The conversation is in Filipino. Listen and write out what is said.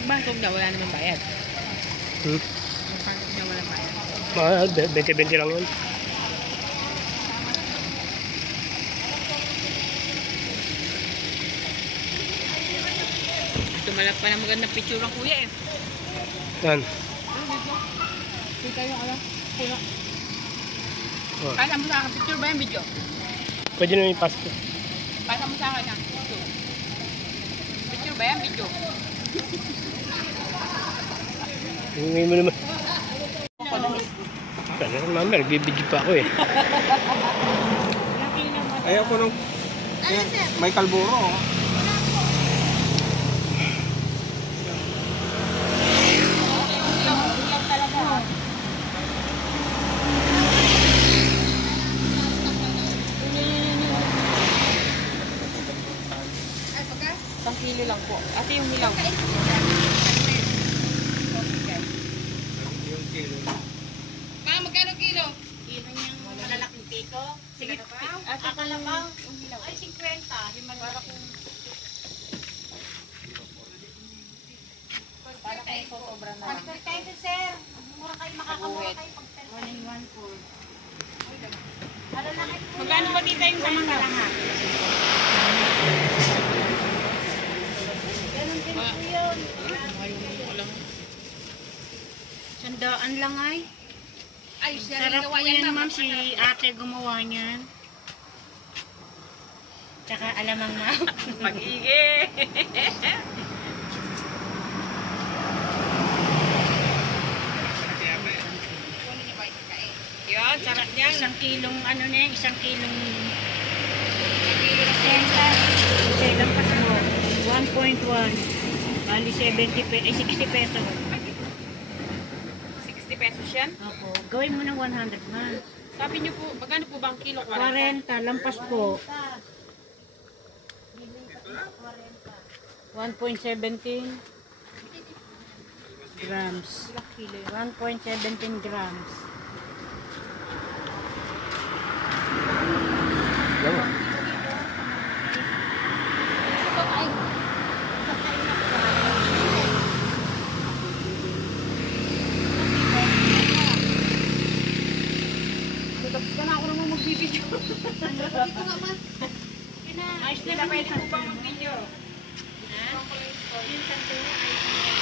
Pagbasog na, wala naman bayad. Pagbasog na, wala bayad. Mahal, 20-20 lang yun. Tumalak pa ng magandang picture ang kuya eh. Yan. Kita yung ano, puno. Oh. Pasa mo sa akin, picture ba yung video? Pwede na yung pasto. Pasa mo sa akin ang picture. Picture ba yung video? Hingin mo naman. Ano naman, nagbibidyo pa ako eh. Ayaw ko nung may kalburo. Isang kilo lang po. Ate yung hilaw. Ma'am, magkano kilo? Kilo niyang malalaking piko. Sige, kalabaw. Ay, 50. Yung malalaking para kayo sosobra na lang. Pag-30 sir, mura kayo makakamura kayo pag 1 Magkano ba tita yung sa mga lahat? Ganun din po yun. Sandaan lang ay. Ay, siya rin Sarap gawa po yan yan ma'am. ma'am, si ate gumawa niyan. Tsaka alamang ma'am. Pag-igi. Yun, sarap niyan. Isang kilong ano na yan, isang kilong senta. Selang pa mo. 1.1. Bali 70 pesos, 60 pesos. 60 pesos yan. Opo. Gawin mo ng 100 man. Sabi niyo po, magkano po bang kilo? 40, lampas po. 1.17 grams. 1.17 grams. Yan. Tapos ka na ako naman magbibideo. Ayos Sila pwede po bang mag-video? Minsan po, ayos na.